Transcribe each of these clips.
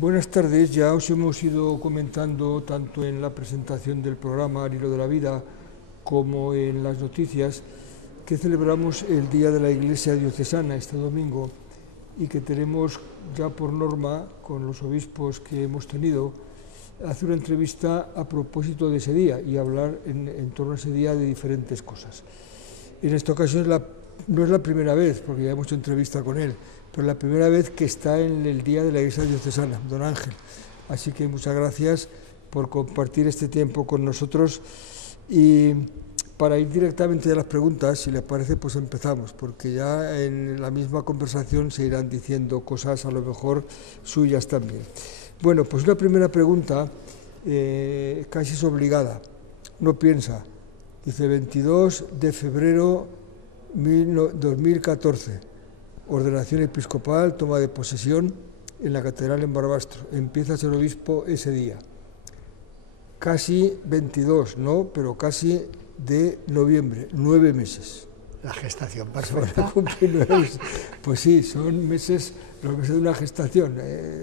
Buenas tardes, ya os hemos ido comentando tanto en la presentación del programa Al Hilo de la Vida como en las noticias que celebramos el Día de la Iglesia Diocesana este domingo y que tenemos ya por norma con los obispos que hemos tenido hacer una entrevista a propósito de ese día y hablar en torno a ese día de diferentes cosas. En esta ocasión no es la primera vez, porque ya hemos hecho entrevista con él, pero la primera vez que está en el Día de la Iglesia Diocesana, don Ángel. Así que muchas gracias por compartir este tiempo con nosotros. Y para ir directamente a las preguntas, si les parece, pues empezamos, porque ya en la misma conversación se irán diciendo cosas a lo mejor suyas también. Bueno, pues una primera pregunta casi es obligada. Uno piensa, dice 22 de febrero 2014. Ordenación episcopal, toma de posesión en la catedral en Barbastro. Empieza a ser obispo ese día. Casi 22, no, pero casi de noviembre, 9 meses. La gestación perfecta. Pues sí, son meses, los meses de una gestación,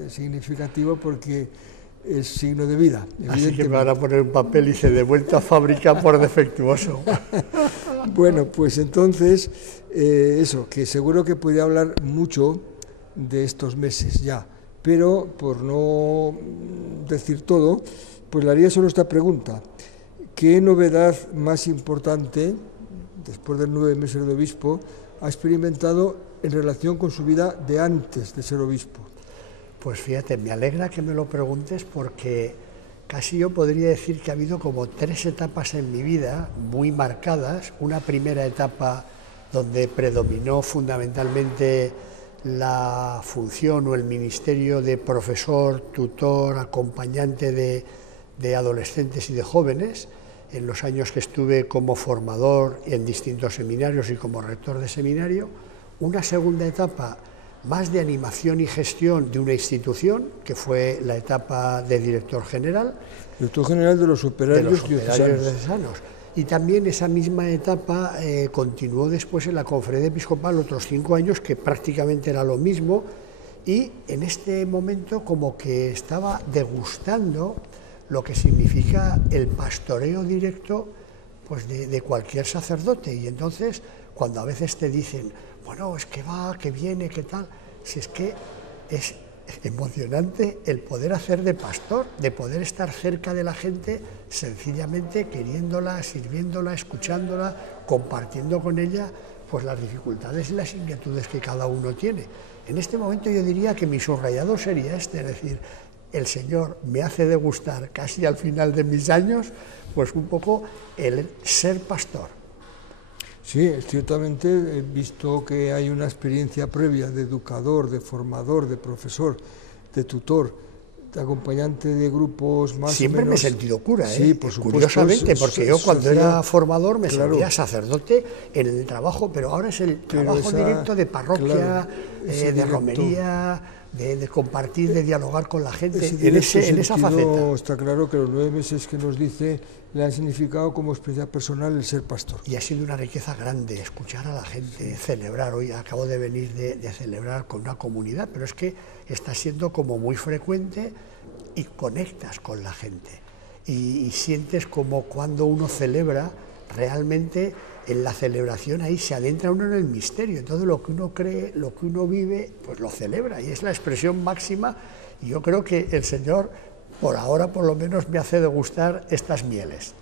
significativo porque es signo de vida. Así que me van a poner un papel y dice de vuelta a fábrica por defectuoso. Bueno, pues entonces, eso, que seguro que podría hablar mucho de estos meses ya, pero por no decir todo, pues le haría solo esta pregunta. ¿Qué novedad más importante, después de 9 meses de obispo, ha experimentado en relación con su vida de antes de ser obispo? Pues fíjate, me alegra que me lo preguntes porque casi yo podría decir que ha habido como 3 etapas en mi vida muy marcadas. Una primera etapa donde predominó fundamentalmente la función o el ministerio de profesor, tutor, acompañante de adolescentes y de jóvenes, en los años que estuve como formador en distintos seminarios y como rector de seminario. Una segunda etapa más de animación y gestión de una institución, que fue la etapa de director general. Director general de los operarios diocesanos. Y también esa misma etapa continuó después en la conferencia episcopal otros 5 años, que prácticamente era lo mismo, y en este momento como que estaba degustando lo que significa el pastoreo directo pues de cualquier sacerdote. Y entonces, cuando a veces te dicen, bueno, es que va, que viene, que tal, si es que es emocionante el poder hacer de pastor, de poder estar cerca de la gente, sencillamente queriéndola, sirviéndola, escuchándola, compartiendo con ella pues las dificultades y las inquietudes que cada uno tiene. En este momento yo diría que mi subrayado sería este, es decir, el Señor me hace degustar casi al final de mis años, pues un poco el ser pastor. Sí, ciertamente he visto que hay una experiencia previa de educador, de formador, de profesor, de tutor, de acompañante de grupos más Siempre o menos. Me he sentido cura, sí, por supuesto, curiosamente, porque yo cuando era formador me sentía sacerdote en el trabajo, pero ahora es el trabajo directo de parroquia, de romería, de compartir, de dialogar con la gente, en esa faceta. Está claro que los 9 meses que nos dice le han significado como experiencia personal el ser pastor. Y ha sido una riqueza grande escuchar a la gente, celebrar. Hoy acabo de venir de celebrar con una comunidad, pero es que está siendo como muy frecuente y conectas con la gente. Y sientes como cuando uno celebra, realmente en la celebración ahí se adentra uno en el misterio. Entonces lo que uno cree, lo que uno vive, pues lo celebra y es la expresión máxima. Y yo creo que el Señor, por ahora por lo menos, me hace degustar estas mieles.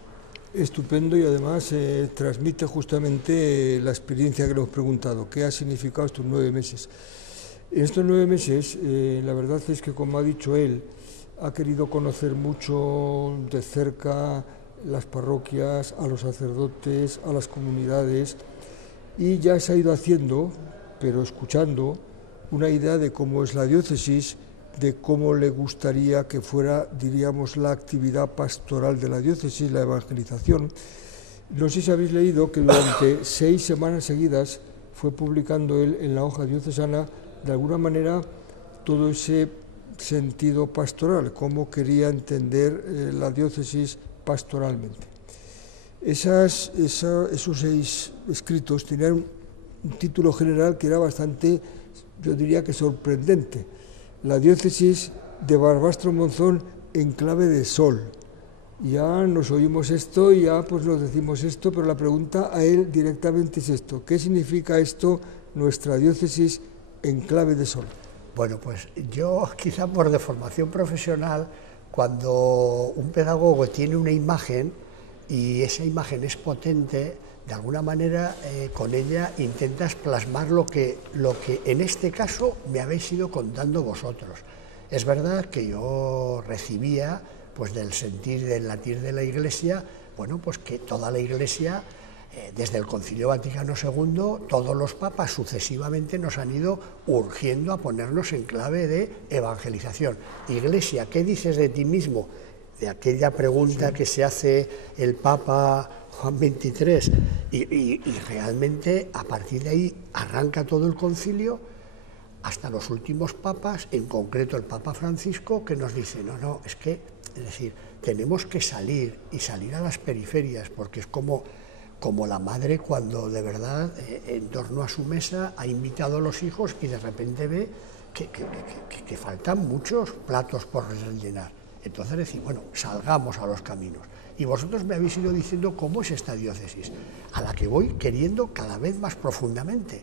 Estupendo, y además transmite justamente la experiencia que le hemos preguntado. ¿Qué ha significado estos 9 meses? En estos 9 meses, la verdad es que, como ha dicho él, ha querido conocer mucho de cerca las parroquias, a los sacerdotes, a las comunidades, y ya se ha ido haciendo, pero escuchando, una idea de cómo es la diócesis, de cómo le gustaría que fuera, diríamos, la actividad pastoral de la diócesis, la evangelización. No sé si habéis leído que durante 6 semanas seguidas fue publicando él en la hoja diocesana, de alguna manera, todo ese sentido pastoral, cómo quería entender la diócesis pastoralmente. Esos 6 escritos tenían un título general que era bastante, yo diría que sorprendente: la diócesis de Barbastro Monzón en clave de sol. Ya nos oímos esto y ya pues nos decimos esto, pero la pregunta a él directamente es esto: ¿qué significa esto, nuestra diócesis en clave de sol? Bueno, pues yo quizá por deformación profesional, cuando un pedagogo tiene una imagen y esa imagen es potente, de alguna manera con ella intentas plasmar lo que en este caso me habéis ido contando vosotros. Es verdad que yo recibía pues del sentir, del latir de la Iglesia, bueno, pues que toda la Iglesia, desde el Concilio Vaticano II, todos los papas sucesivamente nos han ido urgiendo a ponernos en clave de evangelización. Iglesia, ¿qué dices de ti mismo? De aquella pregunta que se hace el Papa Juan XXIII, y realmente a partir de ahí arranca todo el concilio hasta los últimos papas, en concreto el Papa Francisco, que nos dice, no, es decir, tenemos que salir a las periferias, porque es como la madre cuando de verdad en torno a su mesa ha invitado a los hijos y de repente ve que faltan muchos platos por rellenar. Entonces decir, bueno, salgamos a los caminos. Y vosotros me habéis ido diciendo cómo es esta diócesis, a la que voy queriendo cada vez más profundamente.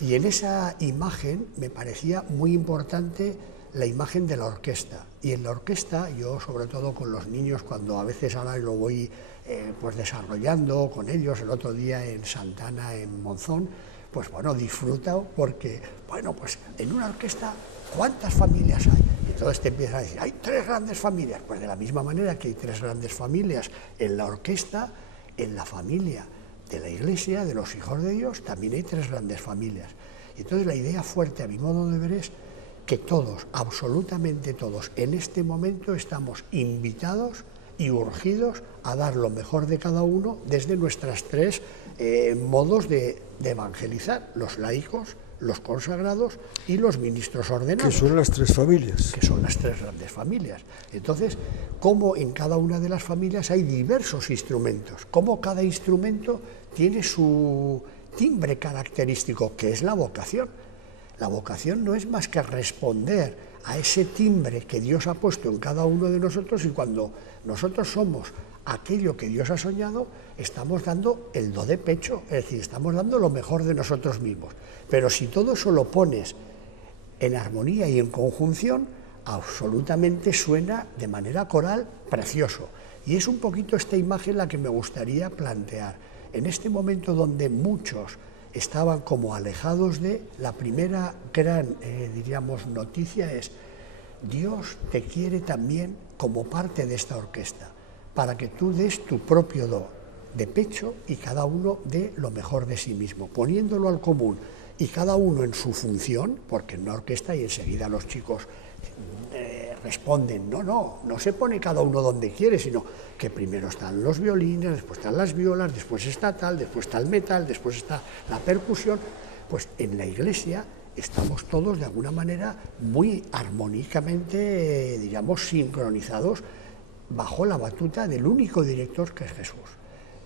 Y en esa imagen me parecía muy importante la imagen de la orquesta. Y en la orquesta, yo sobre todo con los niños, cuando a veces ahora lo voy pues desarrollando con ellos, el otro día en Santana, en Monzón, pues bueno, disfruto porque, bueno, pues en una orquesta, ¿cuántas familias hay? Y entonces te empiezan a decir, hay 3 grandes familias. Pues de la misma manera que hay 3 grandes familias en la orquesta, en la familia de la Iglesia, de los hijos de Dios, también hay 3 grandes familias. Y entonces la idea fuerte, a mi modo de ver, es que todos, absolutamente todos, en este momento estamos invitados y urgidos a dar lo mejor de cada uno desde nuestras 3 modos de evangelizar: los laicos, los consagrados y los ministros ordenados. Que son las 3 familias. Que son las 3 grandes familias. Entonces, cómo en cada una de las familias hay diversos instrumentos, cómo cada instrumento tiene su timbre característico, que es la vocación. La vocación no es más que responder a ese timbre que Dios ha puesto en cada uno de nosotros, y cuando nosotros somos aquello que Dios ha soñado, estamos dando el do de pecho, es decir, estamos dando lo mejor de nosotros mismos. Pero si todo eso lo pones en armonía y en conjunción, absolutamente suena de manera coral precioso. Y es un poquito esta imagen la que me gustaría plantear. En este momento donde muchos estaban como alejados de, la primera gran, diríamos, noticia es: Dios te quiere también como parte de esta orquesta, para que tú des tu propio do de pecho y cada uno dé lo mejor de sí mismo, poniéndolo al común, y cada uno en su función, porque en una orquesta y enseguida los chicos responden, no se pone cada uno donde quiere, sino que primero están los violines, después están las violas, después está tal, después está el metal, después está la percusión. Pues en la Iglesia estamos todos de alguna manera muy armónicamente, digamos, sincronizados bajo la batuta del único director, que es Jesús,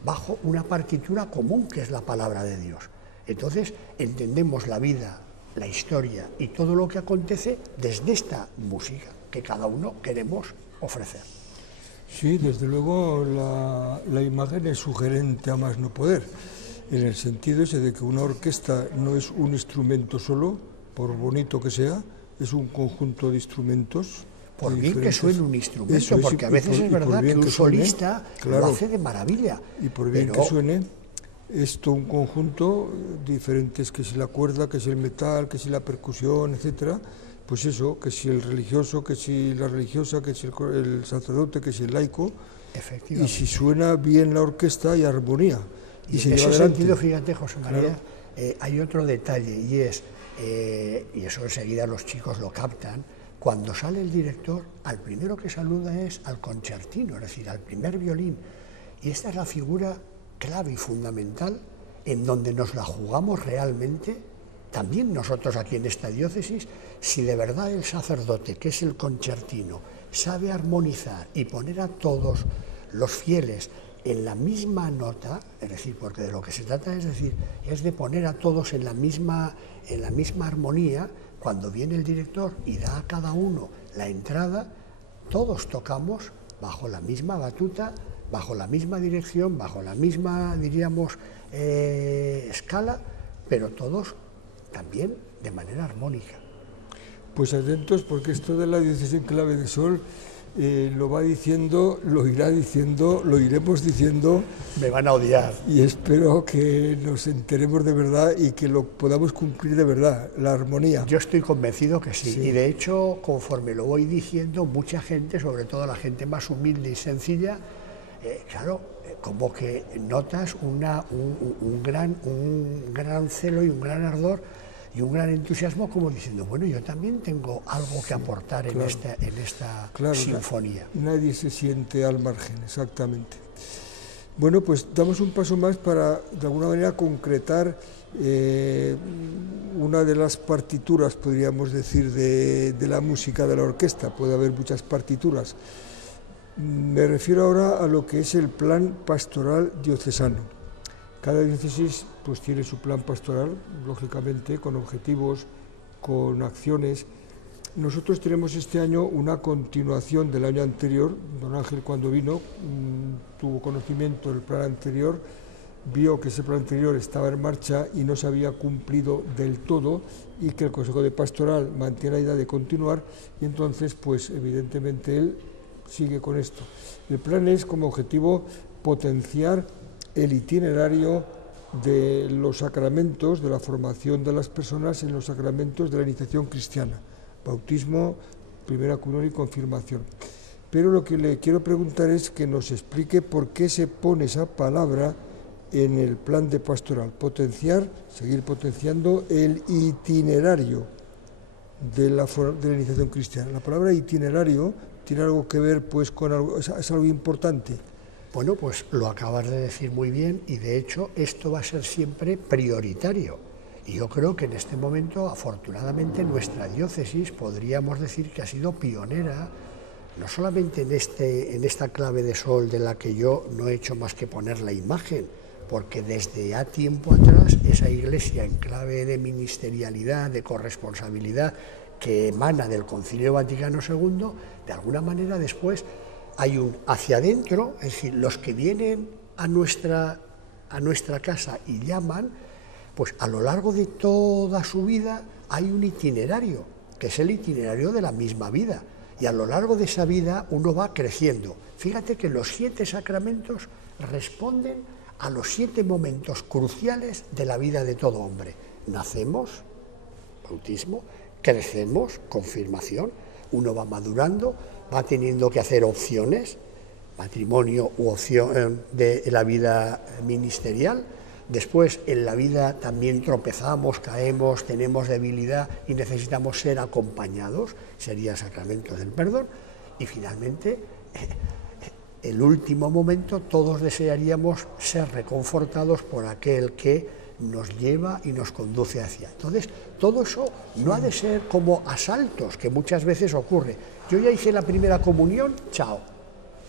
bajo una partitura común que es la palabra de Dios. Entonces entendemos la vida, la historia y todo lo que acontece desde esta música que cada uno queremos ofrecer. Sí, desde luego la imagen es sugerente a más no poder, en el sentido ese de que una orquesta no es un instrumento solo, por bonito que sea, es un conjunto de instrumentos. Por bien que suene un instrumento, porque a veces es verdad que un solista lo hace de maravilla. Y por bien que suene, es todo un conjunto diferentes, que si la cuerda, que si el metal, que si la percusión, etcétera. Pues eso, que si el religioso, que si la religiosa, que si el sacerdote, que si el laico. Efectivamente. Y si suena bien la orquesta, hay armonía. Y en ese sentido, fíjate, José María, hay otro detalle, y es, y eso enseguida los chicos lo captan: cuando sale el director, al primero que saluda es al concertino, es decir, al primer violín. Y esta es la figura clave y fundamental en donde nos la jugamos realmente, también nosotros aquí en esta diócesis, si de verdad el sacerdote, que es el concertino, sabe armonizar y poner a todos los fieles en la misma nota, es decir, porque de lo que se trata es decir, es de poner a todos en la misma armonía. Cuando viene el director y da a cada uno la entrada, todos tocamos bajo la misma batuta, bajo la misma dirección, bajo la misma, diríamos, escala, pero todos también de manera armónica. Pues atentos, porque esto de la diócesis en clave de sol lo va diciendo, lo irá diciendo, lo iremos diciendo. Me van a odiar. Y espero que nos enteremos de verdad y que lo podamos cumplir de verdad, la armonía. Yo estoy convencido que sí. Sí. Y de hecho, conforme lo voy diciendo, mucha gente, sobre todo la gente más humilde y sencilla, claro, como que notas un gran celo y un gran ardor y un gran entusiasmo, como diciendo, bueno, yo también tengo algo que aportar en esta sinfonía. Nadie se siente al margen, exactamente. Bueno, pues damos un paso más para, de alguna manera, concretar una de las partituras, podríamos decir, de la música de la orquesta. Puede haber muchas partituras. Me refiero ahora a lo que es el plan pastoral diocesano. Cada diócesis pues tiene su plan pastoral, lógicamente, con objetivos, con acciones. Nosotros tenemos este año una continuación del año anterior. Don Ángel, cuando vino, tuvo conocimiento del plan anterior, vio que ese plan anterior estaba en marcha y no se había cumplido del todo, y que el Consejo de Pastoral mantiene la idea de continuar, y entonces, pues evidentemente él sigue con esto. El plan es como objetivo potenciar el itinerario de los sacramentos, de la formación de las personas en los sacramentos de la iniciación cristiana, bautismo, primera comunión y confirmación. Pero lo que le quiero preguntar es que nos explique por qué se pone esa palabra en el plan de pastoral, potenciar, seguir potenciando el itinerario de la iniciación cristiana. La palabra itinerario tiene algo que ver pues con algo, es algo importante. Bueno, pues lo acabas de decir muy bien, y de hecho esto va a ser siempre prioritario. Y yo creo que en este momento, afortunadamente, nuestra diócesis podríamos decir que ha sido pionera, no solamente en esta clave de sol de la que yo no he hecho más que poner la imagen, porque desde ha tiempo atrás esa iglesia en clave de ministerialidad, de corresponsabilidad, que emana del Concilio Vaticano II, de alguna manera después hay un hacia adentro, es decir, los que vienen a nuestra casa y llaman, pues a lo largo de toda su vida hay un itinerario, que es el itinerario de la misma vida, y a lo largo de esa vida uno va creciendo. Fíjate que los 7 sacramentos responden a los 7 momentos cruciales de la vida de todo hombre. Nacemos, bautismo, crecemos, confirmación, uno va madurando, va teniendo que hacer opciones, matrimonio u opción de la vida ministerial. Después en la vida también tropezamos, caemos, tenemos debilidad y necesitamos ser acompañados, sería sacramento del perdón. Y finalmente, el último momento, todos desearíamos ser reconfortados por aquel que nos lleva y nos conduce hacia. Entonces, todo eso no ha de ser como asaltos, que muchas veces ocurre. Yo ya hice la primera comunión, chao.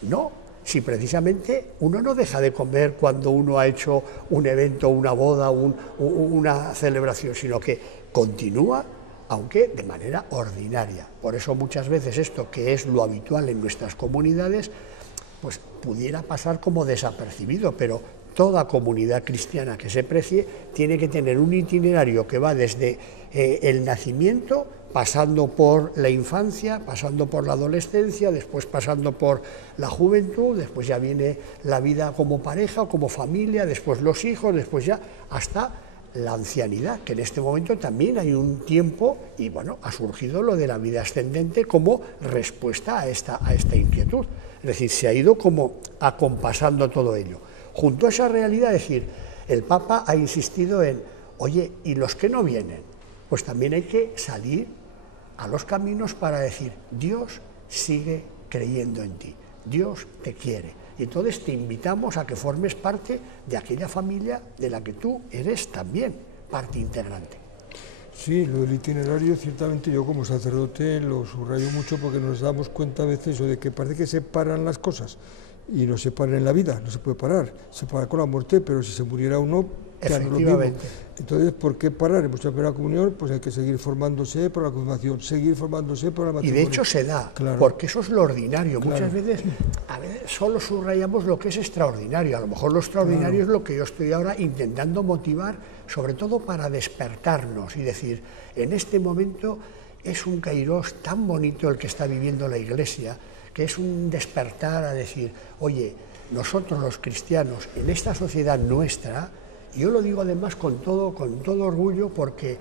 No, si precisamente uno no deja de comer cuando uno ha hecho un evento, una boda, una celebración, sino que continúa, aunque de manera ordinaria. Por eso muchas veces esto, que es lo habitual en nuestras comunidades, pues pudiera pasar como desapercibido, pero toda comunidad cristiana que se precie tiene que tener un itinerario que va desde el nacimiento, pasando por la infancia, pasando por la adolescencia, después pasando por la juventud, después ya viene la vida como pareja o como familia, después los hijos, después ya hasta la ancianidad, que en este momento también hay un tiempo, y bueno, ha surgido lo de la vida ascendente como respuesta a esta inquietud. Es decir, se ha ido como acompasando todo ello. Junto a esa realidad, es decir, el Papa ha insistido en, oye, ¿y los que no vienen? Pues también hay que salir a los caminos para decir, Dios sigue creyendo en ti, Dios te quiere. Y entonces te invitamos a que formes parte de aquella familia de la que tú eres también parte integrante. Sí, lo del itinerario, ciertamente yo como sacerdote lo subrayo mucho, porque nos damos cuenta a veces de que parece que se paran las cosas y no se para en la vida, no se puede parar, se para con la muerte, pero si se muriera uno, ya no es lo mismo. Entonces, ¿por qué parar? En vuestra primera comunión, pues hay que seguir formándose para la confirmación, seguir formándose para la matrimonio. Y de hecho se da, claro, porque eso es lo ordinario. Claro. Muchas veces, solo subrayamos lo que es extraordinario. A lo mejor lo extraordinario, claro, es lo que yo estoy ahora intentando motivar, sobre todo para despertarnos y decir, en este momento es un kairós tan bonito el que está viviendo la Iglesia, que es un despertar a decir, oye, nosotros los cristianos, en esta sociedad nuestra, yo lo digo además con todo orgullo, porque,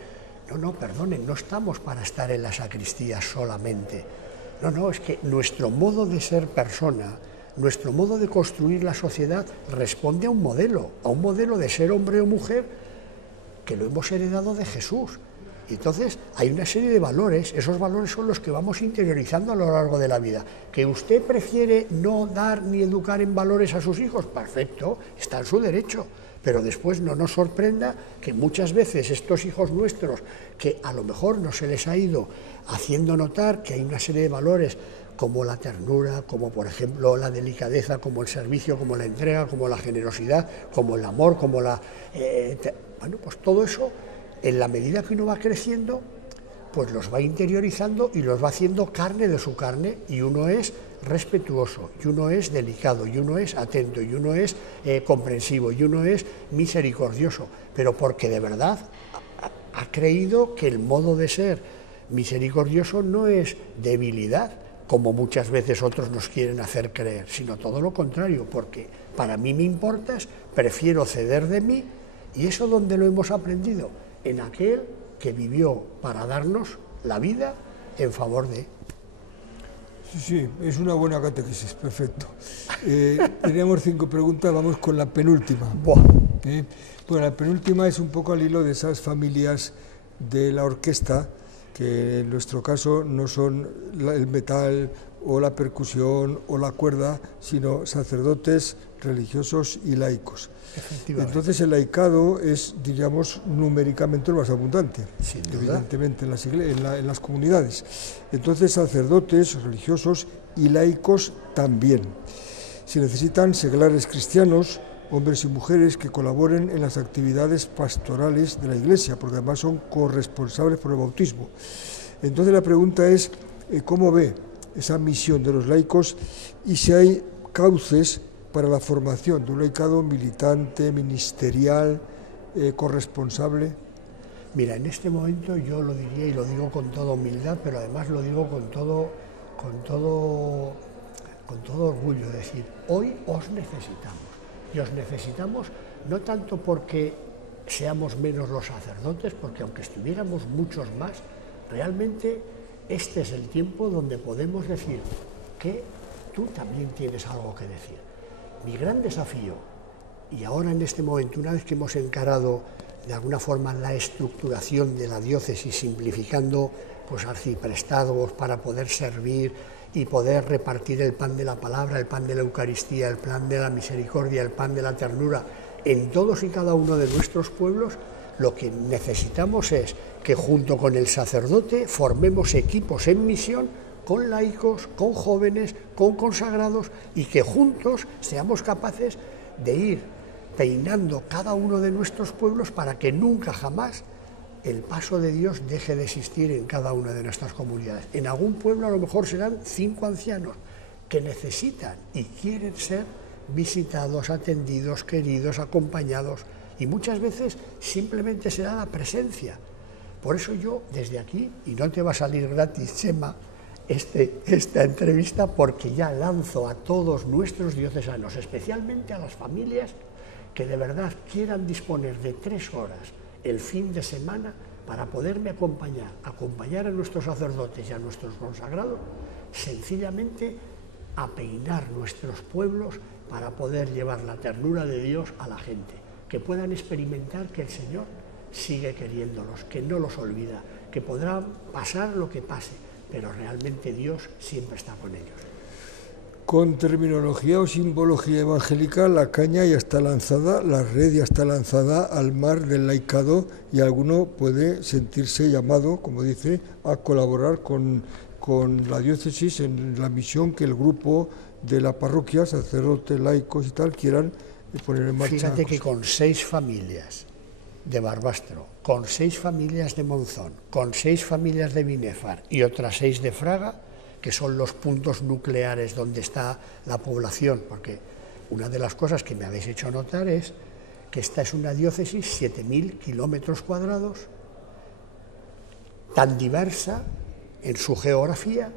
perdonen, no estamos para estar en la sacristía solamente. No, es que nuestro modo de ser persona, nuestro modo de construir la sociedad responde a un modelo de ser hombre o mujer que lo hemos heredado de Jesús. Y entonces hay una serie de valores, esos valores son los que vamos interiorizando a lo largo de la vida. ¿Que usted prefiere no dar ni educar en valores a sus hijos? Perfecto, está en su derecho. Pero después no nos sorprenda que muchas veces estos hijos nuestros, que a lo mejor no se les ha ido haciendo notar que hay una serie de valores como la ternura, como por ejemplo la delicadeza, como el servicio, como la entrega, como la generosidad, como el amor, como pues todo eso, en la medida que uno va creciendo, pues los va interiorizando y los va haciendo carne de su carne, y uno es respetuoso, y uno es delicado, y uno es atento, y uno es comprensivo, y uno es misericordioso, pero porque de verdad ha creído que el modo de ser misericordioso no es debilidad, como muchas veces otros nos quieren hacer creer, sino todo lo contrario, porque para mí me importas, prefiero ceder de mí, y eso ¿dónde lo hemos aprendido? En aquel que vivió para darnos la vida en favor de... Sí, es una buena catequesis, perfecto. Teníamos 5 preguntas, vamos con la penúltima. Bueno, la penúltima es un poco al hilo de esas familias de la orquesta, que en nuestro caso no son el metal o la percusión o la cuerda, sino sacerdotes, religiosos y laicos. Entonces el laicado es, diríamos, numéricamente lo más abundante, evidentemente en las comunidades. Entonces sacerdotes, religiosos y laicos también. Se necesitan seglares cristianos, hombres y mujeres que colaboren en las actividades pastorales de la Iglesia, porque además son corresponsables por el bautismo. Entonces la pregunta es, ¿cómo ve esa misión de los laicos y si hay cauces para la formación de un laicado militante, ministerial, corresponsable? Mira, en este momento yo lo diría, y lo digo con toda humildad, pero además lo digo con todo orgullo, es decir, hoy os necesitamos. Y os necesitamos no tanto porque seamos menos los sacerdotes, porque aunque estuviéramos muchos más, realmente este es el tiempo donde podemos decir que tú también tienes algo que decir. Mi gran desafío, y ahora en este momento, una vez que hemos encarado de alguna forma la estructuración de la diócesis, simplificando pues arciprestados para poder servir y poder repartir el pan de la palabra, el pan de la Eucaristía, el pan de la misericordia, el pan de la ternura, en todos y cada uno de nuestros pueblos, lo que necesitamos es que junto con el sacerdote formemos equipos en misión con laicos, con jóvenes, con consagrados, y que juntos seamos capaces de ir peinando cada uno de nuestros pueblos para que nunca jamás el paso de Dios deje de existir en cada una de nuestras comunidades. En algún pueblo a lo mejor serán 5 ancianos que necesitan y quieren ser visitados, atendidos, queridos, acompañados, y muchas veces simplemente será la presencia. Por eso yo desde aquí, y no te va a salir gratis, Chema, esta entrevista, porque ya lanzo a todos nuestros diocesanos, especialmente a las familias que de verdad quieran disponer de 3 horas el fin de semana para poderme acompañar a nuestros sacerdotes y a nuestros consagrados, sencillamente a peinar nuestros pueblos para poder llevar la ternura de Dios a la gente, que puedan experimentar que el Señor sigue queriéndolos, que no los olvida, que podrá pasar lo que pase, pero realmente Dios siempre está con ellos. Con terminología o simbología evangélica, la caña ya está lanzada, la red ya está lanzada al mar del laicado, y alguno puede sentirse llamado, como dice, a colaborar con con la diócesis en la misión que el grupo de la parroquia, sacerdotes, laicos y tal, quieran poner en marcha. Fíjate que con 6 familias de Barbastro, con 6 familias de Monzón, con 6 familias de Binéfar y otras 6 de Fraga, que son los puntos nucleares donde está la población, porque una de las cosas que me habéis hecho notar es que esta es una diócesis 7.000 kilómetros cuadrados, tan diversa en su geografía,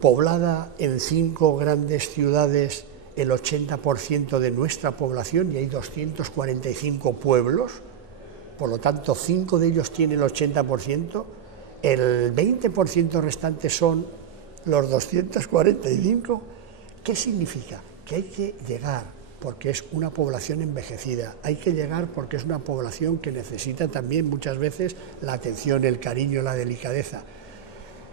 poblada en 5 grandes ciudades, el 80% de nuestra población, y hay 245 pueblos, por lo tanto 5 de ellos tienen el 80%, el 20% restante son los 245. ¿Qué significa? Que hay que llegar, porque es una población envejecida, hay que llegar porque es una población que necesita también muchas veces la atención, el cariño, la delicadeza.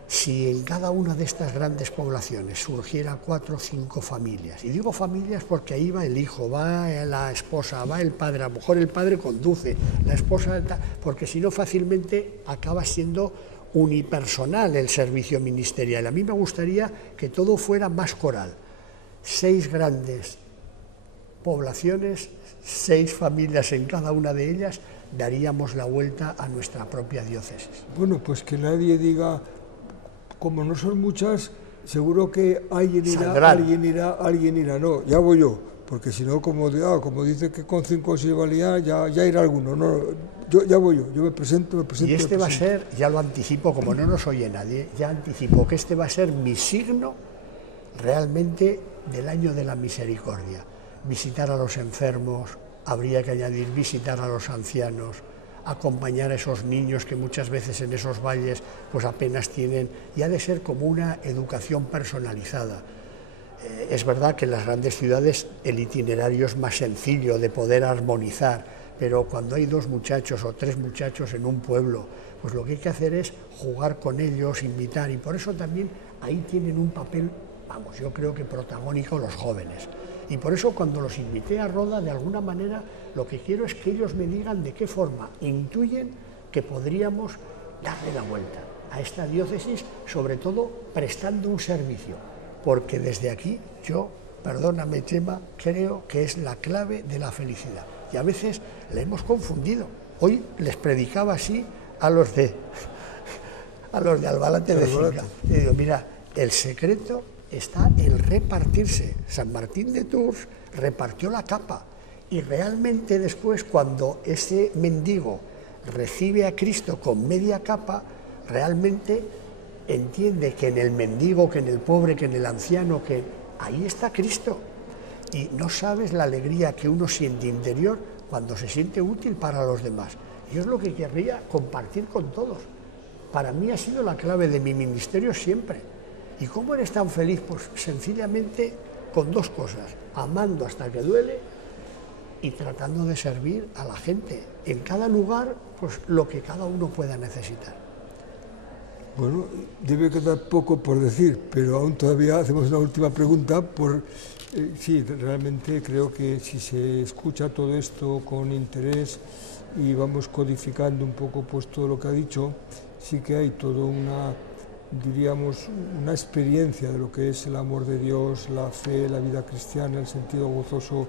Si en cada una de estas grandes poblaciones surgiera 4 o 5 familias, y digo familias porque ahí va el hijo, va la esposa, va el padre, a lo mejor el padre conduce, la esposa, porque si no fácilmente acaba siendo unipersonal el servicio ministerial. A mí me gustaría que todo fuera más coral. 6 grandes poblaciones, 6 familias en cada una de ellas, daríamos la vuelta a nuestra propia diócesis. Bueno, pues que nadie diga, como no son muchas, seguro que alguien irá, no, ya voy yo, porque si no, como dice que con 5 o 6 valía, ya irá alguno, no, ya voy yo me presento. Y este va a ser, ya lo anticipo, como no nos oye nadie, ya anticipo que este va a ser mi signo realmente del año de la misericordia. Visitar a los enfermos, habría que añadir visitar a los ancianos, acompañar a esos niños que muchas veces en esos valles pues apenas tienen, y ha de ser como una educación personalizada. Es verdad que en las grandes ciudades el itinerario es más sencillo de poder armonizar, pero cuando hay 2 muchachos o 3 muchachos en un pueblo, pues lo que hay que hacer es jugar con ellos, invitar, y por eso también ahí tienen un papel, vamos, yo creo que protagónico los jóvenes. Y por eso cuando los invité a Roda, de alguna manera, lo que quiero es que ellos me digan de qué forma intuyen que podríamos darle la vuelta a esta diócesis, sobre todo prestando un servicio, porque desde aquí yo, perdóname Chema, creo que es la clave de la felicidad. Y a veces la hemos confundido. Hoy les predicaba así a los de Albalate de Cinca. Y digo, mira, el secreto está en repartirse. San Martín de Tours repartió la capa, y realmente después, cuando ese mendigo recibe a Cristo con media capa, realmente entiende que en el mendigo, que en el pobre, que en el anciano, que ahí está Cristo. Y no sabes la alegría que uno siente interior cuando se siente útil para los demás. Yo es lo que querría compartir con todos. Para mí ha sido la clave de mi ministerio siempre. ¿Y cómo eres tan feliz? Pues sencillamente con 2 cosas: amando hasta que duele y tratando de servir a la gente. En cada lugar, pues lo que cada uno pueda necesitar. Bueno, debe quedar poco por decir, pero aún todavía hacemos una última pregunta. Sí, realmente creo que si se escucha todo esto con interés y vamos codificando un poco pues todo lo que ha dicho, sí que hay toda una experiencia de lo que es el amor de Dios, la fe, la vida cristiana, el sentido gozoso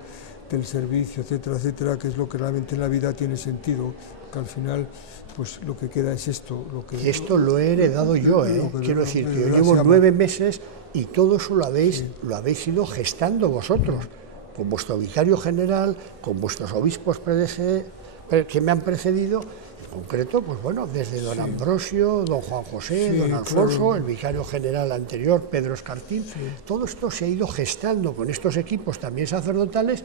del servicio, etcétera, etcétera, que es lo que realmente en la vida tiene sentido, que al final pues lo que queda es esto. Y esto lo he heredado yo, quiero decir que yo llevo 9 meses y todo eso lo habéis ido gestando vosotros, con vuestro vicario general, con vuestros obispos que me han precedido. En concreto, pues bueno, desde don Ambrosio, don Juan José, don Alfonso, claro, el vicario general anterior, Pedro Escartín, todo esto se ha ido gestando con estos equipos también sacerdotales,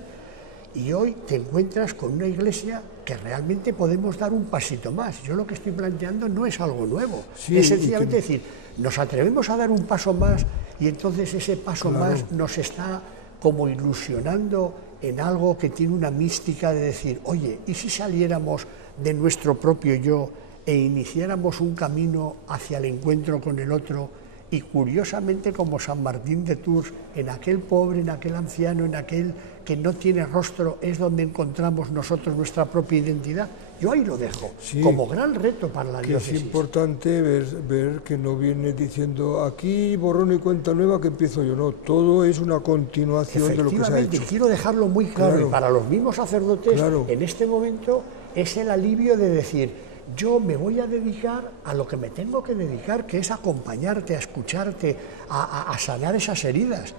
y hoy te encuentras con una iglesia que realmente podemos dar un pasito más. Yo lo que estoy planteando no es algo nuevo, es sencillamente decir, nos atrevemos a dar un paso más, y entonces ese paso más nos está como ilusionando en algo que tiene una mística de decir, oye, ¿y si saliéramos de nuestro propio yo e iniciáramos un camino hacia el encuentro con el otro Y curiosamente, como San Martín de Tours, en aquel pobre, en aquel anciano, en aquel que no tiene rostro, es donde encontramos nosotros nuestra propia identidad. Yo ahí lo dejo, sí, como gran reto para la diócesis. Es importante ver que no viene diciendo aquí borrón y cuenta nueva que empiezo yo, no, todo es una continuación de lo que se ha hecho. Quiero dejarlo muy claro, y para los mismos sacerdotes, en este momento es el alivio de decir, yo me voy a dedicar a lo que me tengo que dedicar, que es acompañarte, a escucharte, a sanar esas heridas.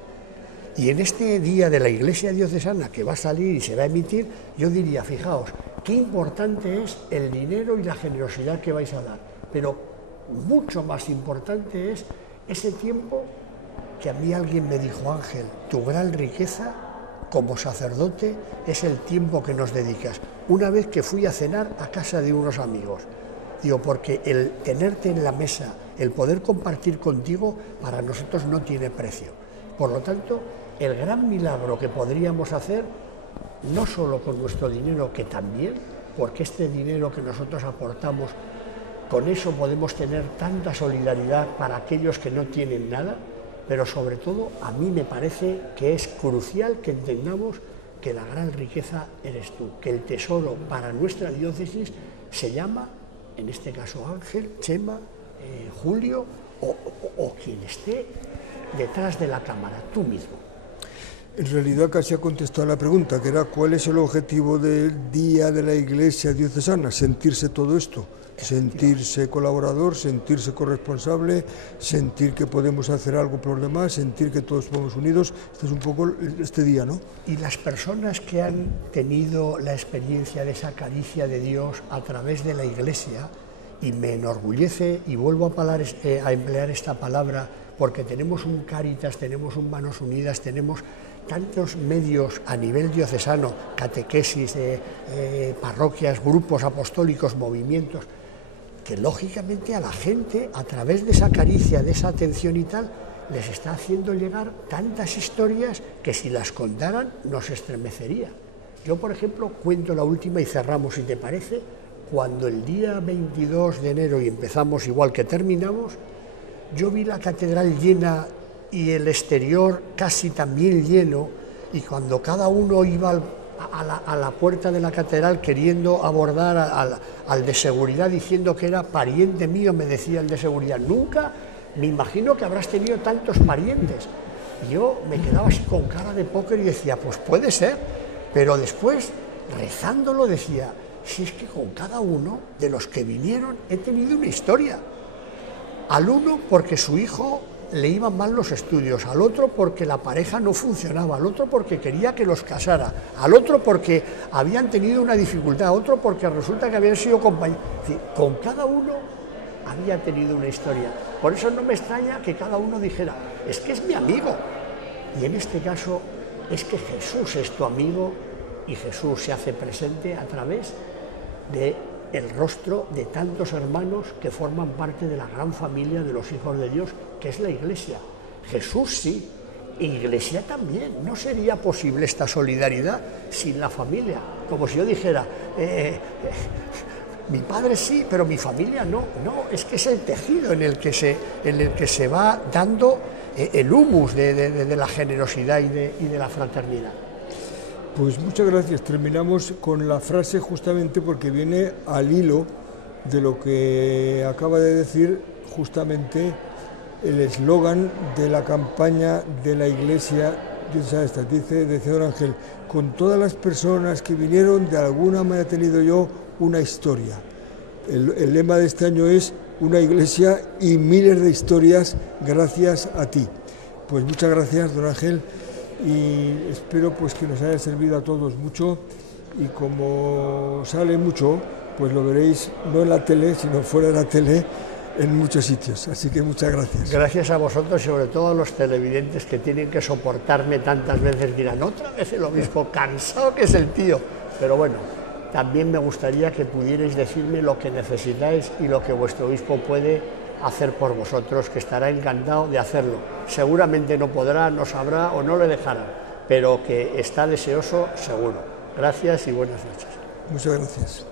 Y en este día de la Iglesia Diocesana que va a salir y se va a emitir, yo diría, fijaos, qué importante es el dinero y la generosidad que vais a dar, pero mucho más importante es ese tiempo que a mí alguien me dijo, Ángel, tu gran riqueza como sacerdote es el tiempo que nos dedicas. Una vez que fui a cenar a casa de unos amigos, digo, porque el tenerte en la mesa, el poder compartir contigo, para nosotros no tiene precio. Por lo tanto, el gran milagro que podríamos hacer, no solo con nuestro dinero, que también, porque este dinero que nosotros aportamos, con eso podemos tener tanta solidaridad para aquellos que no tienen nada, pero sobre todo a mí me parece que es crucial que entendamos que la gran riqueza eres tú, que el tesoro para nuestra diócesis se llama, en este caso Ángel, Chema, Julio o quien esté detrás de la cámara, tú mismo. En realidad casi ha contestado la pregunta, que era ¿cuál es el objetivo del Día de la Iglesia Diocesana? Sentirse todo esto, sentirse colaborador, sentirse corresponsable, sentir que podemos hacer algo por los demás, sentir que todos somos unidos. Este es un poco este día, ¿no? Y las personas que han tenido la experiencia de esa caricia de Dios a través de la Iglesia, y me enorgullece, y vuelvo a emplear esta palabra, porque tenemos un Cáritas, tenemos un Manos Unidas, tenemos tantos medios a nivel diocesano, catequesis, parroquias, grupos apostólicos, movimientos, que lógicamente a la gente, a través de esa caricia, de esa atención y tal, les está haciendo llegar tantas historias que si las contaran nos estremecería. Yo, por ejemplo, cuento la última y cerramos, si te parece, cuando el día 22 de enero y empezamos igual que terminamos, yo vi la catedral llena y el exterior casi también lleno, y cuando cada uno iba a la puerta de la catedral queriendo abordar al de seguridad diciendo que era pariente mío, me decía el de seguridad, nunca me imagino que habrás tenido tantos parientes. Y yo me quedaba así con cara de póker y decía, pues puede ser, pero después, rezándolo, decía, si es que con cada uno de los que vinieron he tenido una historia. Al uno porque su hijo le iban mal los estudios, al otro porque la pareja no funcionaba, al otro porque quería que los casara, al otro porque habían tenido una dificultad, a otro porque resulta que habían sido compañeros. Es decir, con cada uno había tenido una historia. Por eso no me extraña que cada uno dijera, es que es mi amigo. Y en este caso es que Jesús es tu amigo y Jesús se hace presente a través de el rostro de tantos hermanos que forman parte de la gran familia de los hijos de Dios, que es la Iglesia. Jesús sí, Iglesia también. No sería posible esta solidaridad sin la familia. Como si yo dijera, mi padre sí, pero mi familia no. No, es que es el tejido en el que se va dando el humus de la generosidad y de la fraternidad. Pues muchas gracias. Terminamos con la frase justamente porque viene al hilo de lo que acaba de decir justamente el eslogan de la campaña de la Iglesia Diocesana. Dice don Ángel, con todas las personas que vinieron, de alguna manera he tenido yo una historia. El lema de este año es una iglesia y miles de historias gracias a ti. Pues muchas gracias, don Ángel. Y espero pues que nos haya servido a todos mucho, y como sale mucho, pues lo veréis no en la tele, sino fuera de la tele, en muchos sitios. Así que muchas gracias. Gracias a vosotros y sobre todo a los televidentes que tienen que soportarme tantas veces. Dirán, otra vez el obispo, cansado que es el tío. Pero bueno, también me gustaría que pudierais decirme lo que necesitáis y lo que vuestro obispo puede hacer por vosotros, que estará encantado de hacerlo. Seguramente no podrá, no sabrá o no le dejará, pero que está deseoso seguro. Gracias y buenas noches. Muchas gracias.